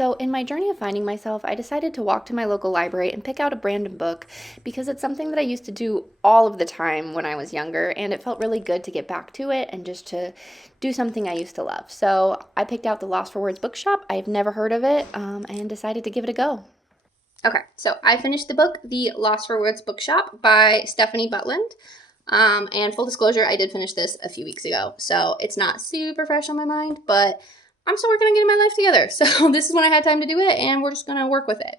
So, in my journey of finding myself, I decided to walk to my local library and pick out a random book because it's something that I used to do all of the time when I was younger, and it felt really good to get back to it and just to do something I used to love. So, I picked out the Lost for Words Bookshop. I've never heard of it and decided to give it a go. Okay, so I finished the book, The Lost for Words Bookshop by Stephanie Butland. And full disclosure, I did finish this a few weeks ago, so it's not super fresh on my mind, but I'm still working on getting my life together. So this is when I had time to do it, and we're just gonna work with it.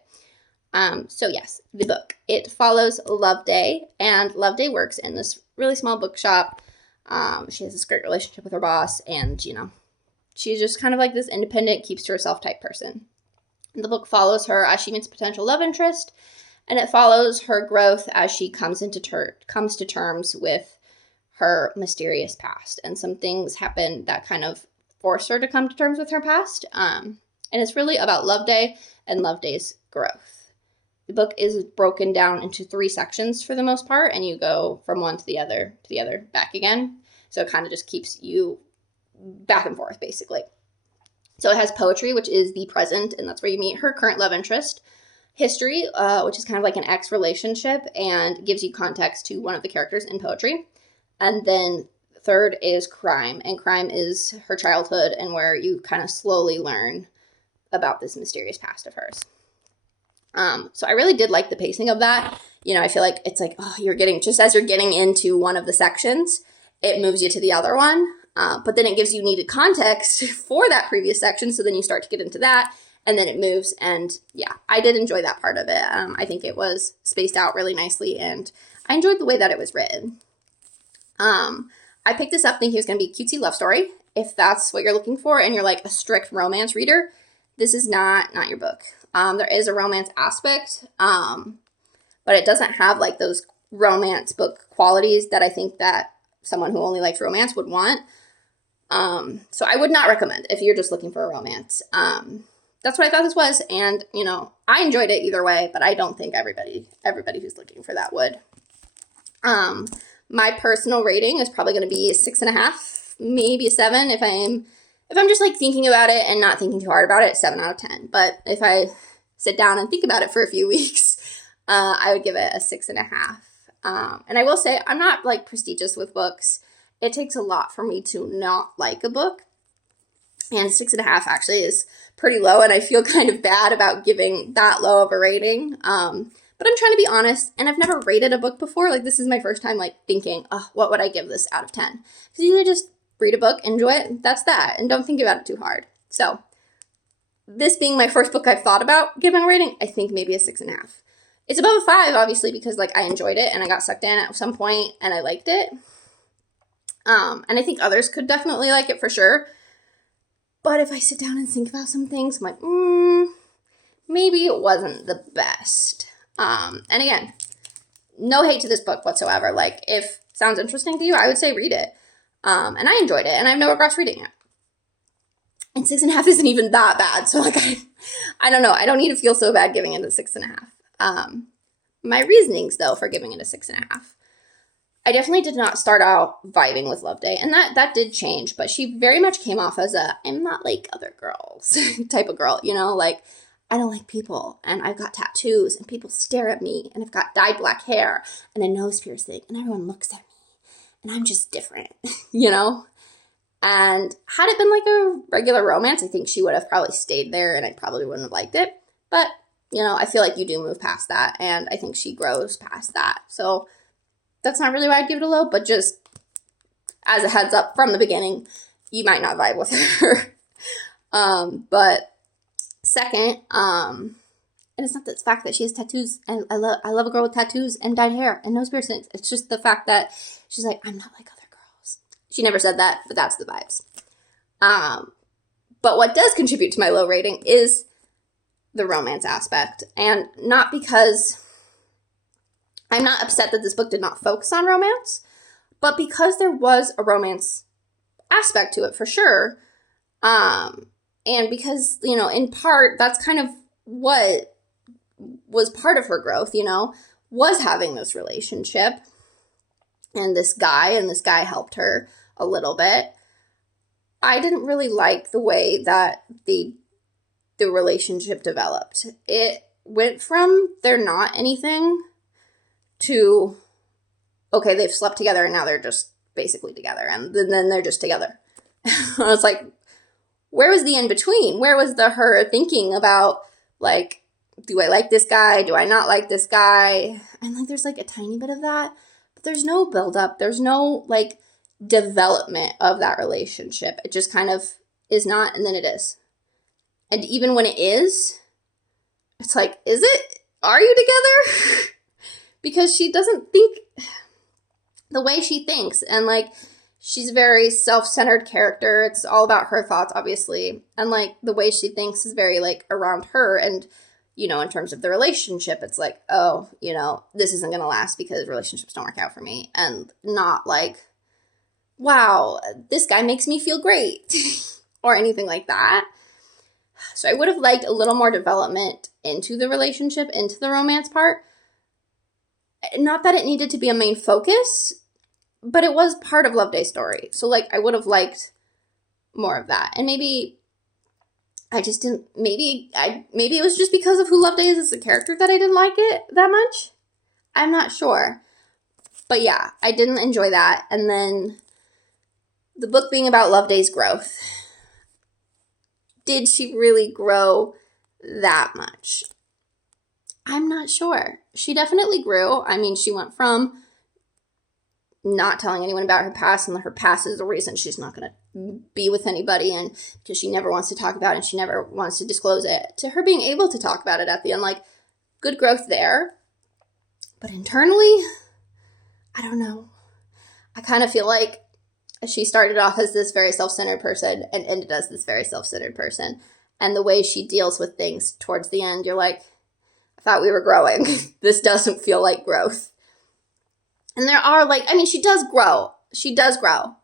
So yes, the book. It follows Loveday, and Loveday works in this really small bookshop. She has this great relationship with her boss, and she's just kind of like this independent, keeps to herself type person. The book follows her as she meets a potential love interest, and it follows her growth as she comes to terms with her mysterious past. And some things happen that kind of force her to come to terms with her past. And it's really about Loveday and Loveday's growth. The book is broken down into 3 sections for the most part, and you go from one to the other, back again. So it kind of just keeps you back and forth, basically. So it has poetry, which is the present, and that's where you meet her current love interest. History, which is kind of like an ex relationship and gives you context to one of the characters in poetry. And then third is crime, and crime is her childhood and where you kind of slowly learn about this mysterious past of hers. So I really did like the pacing of that. I feel like it's like, oh, just as you're getting into one of the sections, it moves you to the other one. But then it gives you needed context for that previous section. So then you start to get into that, and then it moves. And yeah, I did enjoy that part of it. I think it was spaced out really nicely, and I enjoyed the way that it was written. I picked this up thinking it was going to be a cutesy love story. If that's what you're looking for and you're like a strict romance reader, this is not your book. There is a romance aspect, but it doesn't have like those romance book qualities that I think that someone who only likes romance would want. So I would not recommend if you're just looking for a romance. That's what I thought this was, and I enjoyed it either way, but I don't think everybody who's looking for that would. My personal rating is probably going to be a 6.5, maybe a 7 if I'm just like thinking about it and not thinking too hard about it. 7 out of 10. But if I sit down and think about it for a few weeks, I would give it a 6.5. And I will say I'm not like prestigious with books. It takes a lot for me to not like a book. And 6.5 actually is pretty low, and I feel kind of bad about giving that low of a rating. But I'm trying to be honest, and I've never rated a book before. Like, this is my first time like thinking, oh, what would I give this out of 10? Because you just read a book, enjoy it, that's that, and don't think about it too hard. So this being my first book I've thought about giving a rating, I think maybe a 6.5. It's above a 5, obviously, because like I enjoyed it and I got sucked in at some point and I liked it. And I think others could definitely like it for sure. But if I sit down and think about some things, I'm like, maybe it wasn't the best. And again, no hate to this book whatsoever. Like, if it sounds interesting to you, I would say read it. And I enjoyed it, and I have no regrets reading it. And 6.5 isn't even that bad. So like, I don't know. I don't need to feel so bad giving it a 6.5. My reasonings though for giving it a 6.5. I definitely did not start out vibing with Loveday, and that did change, but she very much came off as I'm not like other girls type of girl, like, I don't like people, and I've got tattoos, and people stare at me, and I've got dyed black hair, and a nose piercing, and everyone looks at me, and I'm just different, And had it been like a regular romance, I think she would have probably stayed there, and I probably wouldn't have liked it, but, I feel like you do move past that, and I think she grows past that, so that's not really why I'd give it a low, but just as a heads up from the beginning, you might not vibe with her. But second, and it's not the fact that she has tattoos, and I love a girl with tattoos and dyed hair and nose piercings. It's just the fact that she's like, I'm not like other girls. She never said that, but that's the vibes. But what does contribute to my low rating is the romance aspect, and not because I'm not upset that this book did not focus on romance, but because there was a romance aspect to it for sure. And because, in part, that's kind of what was part of her growth, was having this relationship and this guy helped her a little bit. I didn't really like the way that they the relationship developed. It went from they're not anything to, okay, they've slept together and now they're just basically together, and then they're just together. I was like, where was the in between? Where was the her thinking about, like, do I like this guy? Do I not like this guy? And like, there's like a tiny bit of that, but there's no buildup. There's no like development of that relationship. It just kind of is not, and then it is. And even when it is, it's like, is it? Are you together? Because she doesn't think the way she thinks. And like, she's a very self-centered character. It's all about her thoughts, obviously. And like, the way she thinks is very like around her. And, you know, in terms of the relationship, it's like, oh, you know, this isn't going to last because relationships don't work out for me. And not like, wow, this guy makes me feel great or anything like that. So I would have liked a little more development into the relationship, into the romance part. Not that it needed to be a main focus, but it was part of Loveday's story. So like, I would have liked more of that. And maybe I just didn't, maybe it was just because of who Loveday is as a character that I didn't like it that much. I'm not sure. But yeah, I didn't enjoy that. And then the book being about Loveday's growth. Did she really grow that much? I'm not sure. She definitely grew. I mean, she went from not telling anyone about her past, and her past is the reason she's not going to be with anybody, and because she never wants to talk about it and she never wants to disclose it, to her being able to talk about it at the end. Like, good growth there. But internally, I don't know. I kind of feel like she started off as this very self-centered person and ended as this very self-centered person. And the way she deals with things towards the end, you're like, I thought we were growing. This doesn't feel like growth. And there are like, I mean, she does grow. She does grow.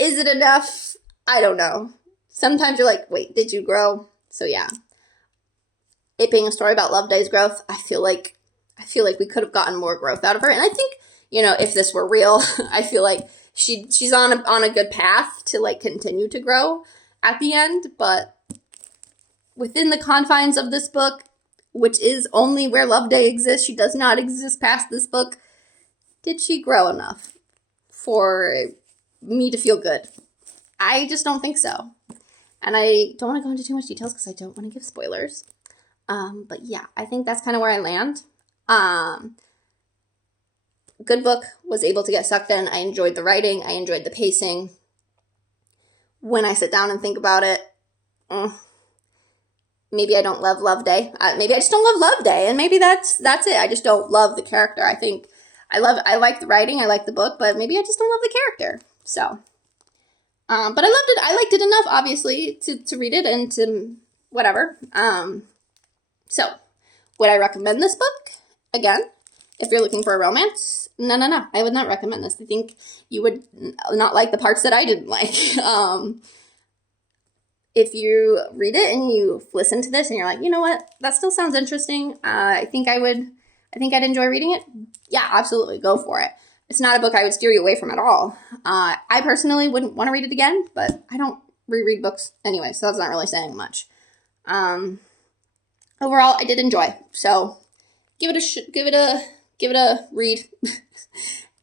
Is it enough? I don't know. Sometimes you're like, wait, did you grow? So yeah. It being a story about Loveday's growth, I feel like we could have gotten more growth out of her. And I think, you know, if this were real, I feel like she's on a good path to like continue to grow at the end. But within the confines of this book, which is only where Loveday exists, she does not exist past this book, did she grow enough for me to feel good? I just don't think so. And I don't want to go into too much details because I don't want to give spoilers. But yeah, I think that's kind of where I land. Good book, was able to get sucked in. I enjoyed the writing. I enjoyed the pacing. When I sit down and think about it, maybe I don't love Loveday. Maybe I just don't love Loveday, and maybe that's it. I just don't love the character. I think I like the writing, I like the book, but maybe I just don't love the character. So, but I loved it. I liked it enough, obviously, to read it and to whatever. So, would I recommend this book? Again, if you're looking for a romance, no. I would not recommend this. I think you would not like the parts that I didn't like. If you read it and you listen to this and you're like, you know what, that still sounds interesting. I think I'd enjoy reading it. Yeah, absolutely, go for it. It's not a book I would steer you away from at all. I personally wouldn't want to read it again, but I don't reread books anyway, so that's not really saying much. Overall, I did enjoy. So give it a read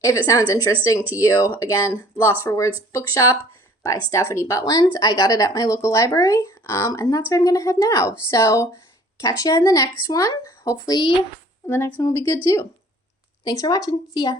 if it sounds interesting to you. Again, Lost for Words Bookshop by Stephanie Butland. I got it at my local library, and that's where I'm going to head now. So catch you in the next one. Hopefully the next one will be good too. Thanks for watching. See ya.